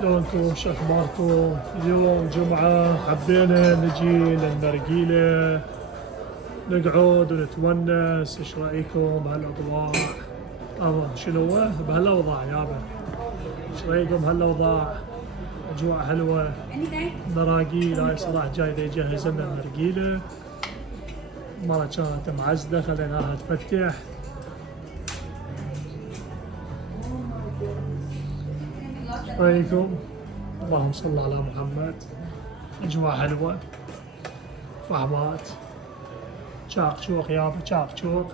شلونكم؟ شو اخباركم؟ اليوم جمعة حبينا نجي للنرجيلة نقعد ونتونس، ايش رايكم بهالاضواء؟ شنو هو؟ بهالاوضاع يابا، ايش رايكم بهالاوضاع؟ اجواء حلوة، نراجيل. هاي صلاح جاي يجهز لنا النرجيلة، مرة كانت معزلة خليناها تفتح. ايش رايكم؟ اللهم صل على محمد. اجواء حلوة، فحمات، شاقشوق يابا شاقشوق.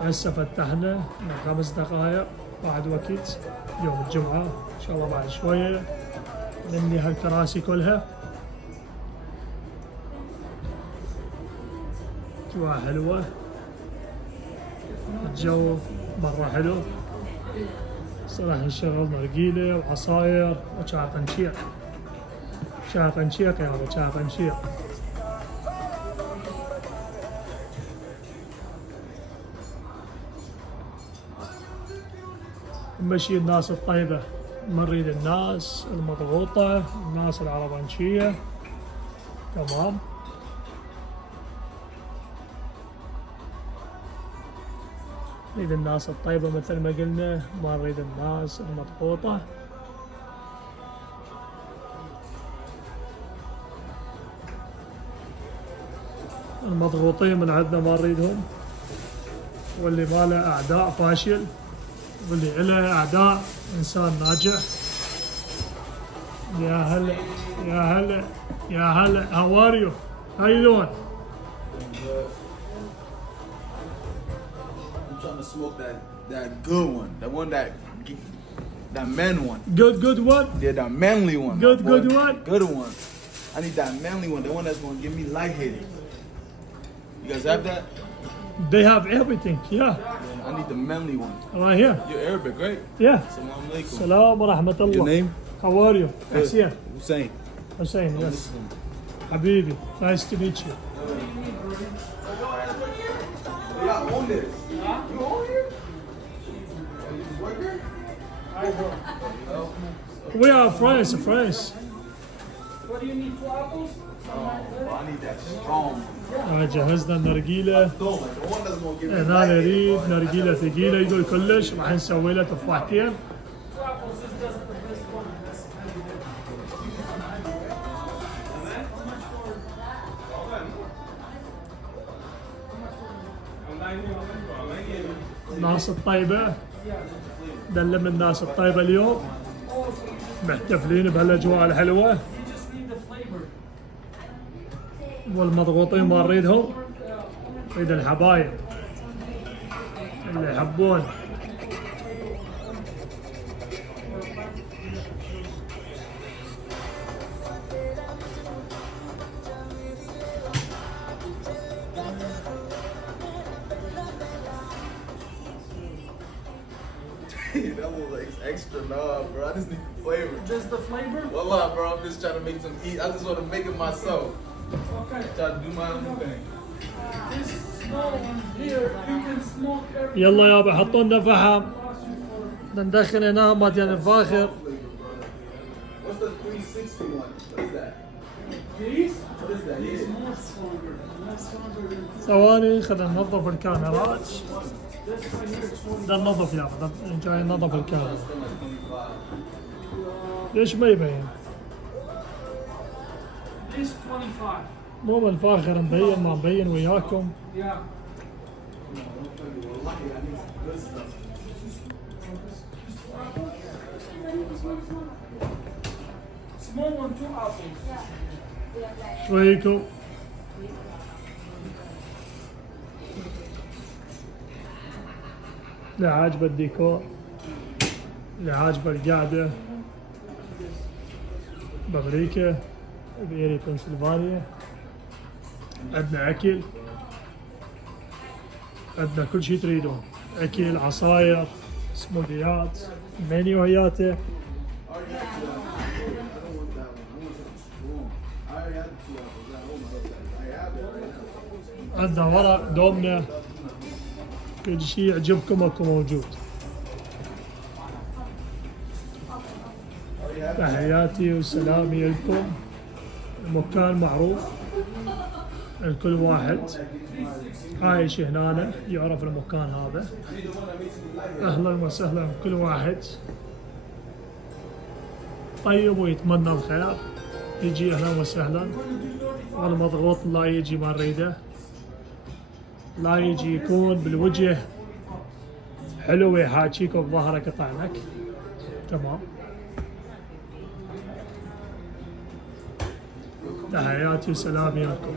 هسه فتحنا من 5 دقائق بعد وقت يوم الجمعة، ان شاء الله بعد شوية نملي هالكراسي كلها. اجواء حلوة، الجو مرة حلو. راح نشغل نرجيلة وعصاير وشاقنشيق. شاقنشيق يابا شاقنشيق. نمشي الناس الطيبة، ما نريد الناس المضغوطة، الناس العربنشية. تمام. نريد الناس الطيبة مثل ما قلنا، ما نريد الناس المضغوطة. المضغوطين من عندنا ما نريدهم، واللي ما له أعداء فاشل، واللي له أعداء إنسان ناجح. يا هلا يا هلا يا هلا. How are you? How you doing? Trying to smoke that good one, that man one. Good one? Yeah, that manly one. Good one? Good one. I need that manly one, the one that's gonna give me lightheaded. You guys have that? They have everything, yeah. Yeah, I need the manly one. Right here. You're Arabic, right? Yeah. Assalamu alaikum. Salam wa rahmatullah. Your name? How are you? Hussein. Hussein. Hussein, I'm yes. Muslim. Habibi, nice to meet you. Y'all own this? You own here? You just work here? We are friends. What do you need, 2 apples? Oh, I need that strong. جهزنا النرجيلة. The one that's gonna give me هنا نريد نرجيلة ثقيلة يقول كلش، راح نسوي له تفاحتين. 2 apples, this does the best one. الناس الطيبة، دلم الناس الطيبة اليوم، محتفلين بهالاجواء الحلوة. You just need the flavor. والمضغوطين ما نريدهم، نريد الحبايب اللي يحبون. That was like extra nah, bro. I just need the flavor. Just the flavor? Wallah, bro. I'm just trying to make some eat. I just want to make it myself. Okay. Try to do my own thing. This small one here, you can smoke everything. يلا يابا حطوا لنا فحم، ندخل هنا مديان الفاخر. What's the 360 one? What is that? These? What is that? It's Yeah. more stronger. More stronger than ثواني خلينا ننظف الكاميرات. this right here. 20. ده ننظف يابا، جاي ننظف الكاميرا. ليش ما يبين؟ This 25. مو من الفاخر مبين ما مبين وياكم. Yeah. Small one, 2 apples. شويكم. اللي عاجبه الديكور، اللي عاجبه القعدة بأمريكا بإيري بنسلفانيا، عندنا أكل، عندنا كل شيء تريدون، أكل، عصاير، سموذيات، منيوهياته. عندنا ورق دومنا، كل شيء يعجبكم اكو موجود. تحياتي وسلامي لكم. المكان معروف، الكل واحد عايش هنا يعرف المكان هذا. أهلا وسهلا بكل واحد طيب ويتمنى الخير، يجي أهلا وسهلا. والمضغوط لا يجي ما نريده، لا يجي يكون بالوجه حلو يحاكيك وبظهرك يطعنك. تمام. تحياتي وسلامي لكم.